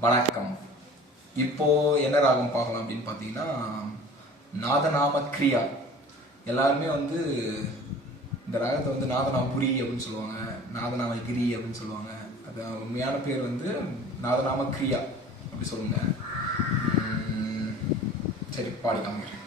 வணக்கம். இப்போ என்ன ராகம் பார்க்கலாம் அப்படின்னு பார்த்தீங்கன்னா நாதநாம கிரியா எல்லாருமே வந்து இந்த ராகத்தை வந்து நாதநாமபுரி அப்படின்னு சொல்லுவாங்க நாதநாம கிரி அப்படின்னு சொல்லுவாங்க. அது உண்மையான பேர் வந்து நாதநாம கிரியா அப்படி சொல்லுங்க. சரி பாடி காமிக்கிறேன்.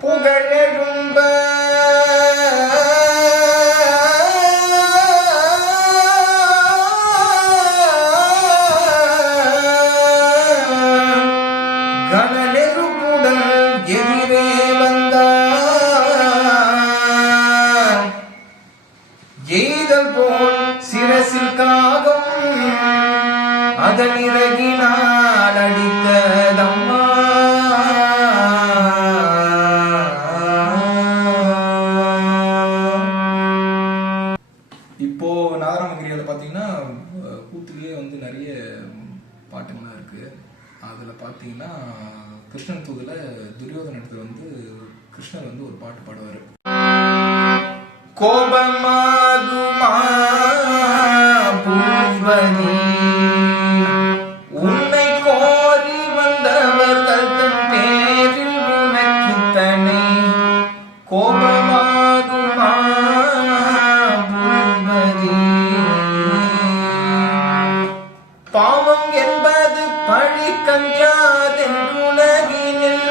புகழெழும்ப. கனநெருப்புடன் எதிரே வந்தார் எய்தல் போல் சிரசில் காகம் கூத்துலேயே வந்து நிறைய பாட்டுங்கள்லாம் இருக்கு. அதில் பார்த்தீங்கன்னா கிருஷ்ணன் தூதில் துரியோதனத்தில் வந்து கிருஷ்ணர் வந்து ஒரு பாட்டு பாடுவார். கோபமா பழி கஞ்சாதென்றுலகினில்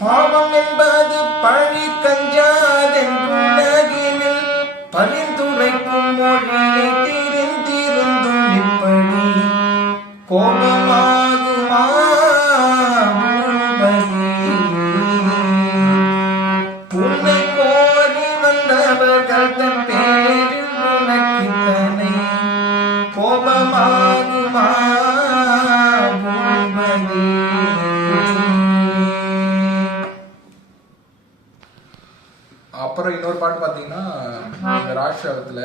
பாவம் என்பது பழி கஞ்சாதென்றுலகினில் பரிந்துரைக்கும் மொழியை தெரிந்திருந்தும் இப்படி கோபமாகுமா பாட்டு பார்த்தீங்கன்னா இந்த ராஷ்டிரத்துல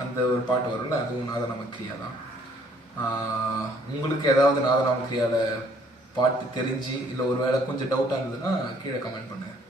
அந்த ஒரு பாட்டு வரும்ல அதுவும் நாதநாம கிரியா தான் உங்களுக்கு ஏதாவது நாதநாம கிரியாவில் பாட்டு தெரிஞ்சு இல்லை ஒருவேளை கொஞ்சம் டவுட்டாக இருந்ததுன்னா கீழே கமெண்ட் பண்ணுங்கள்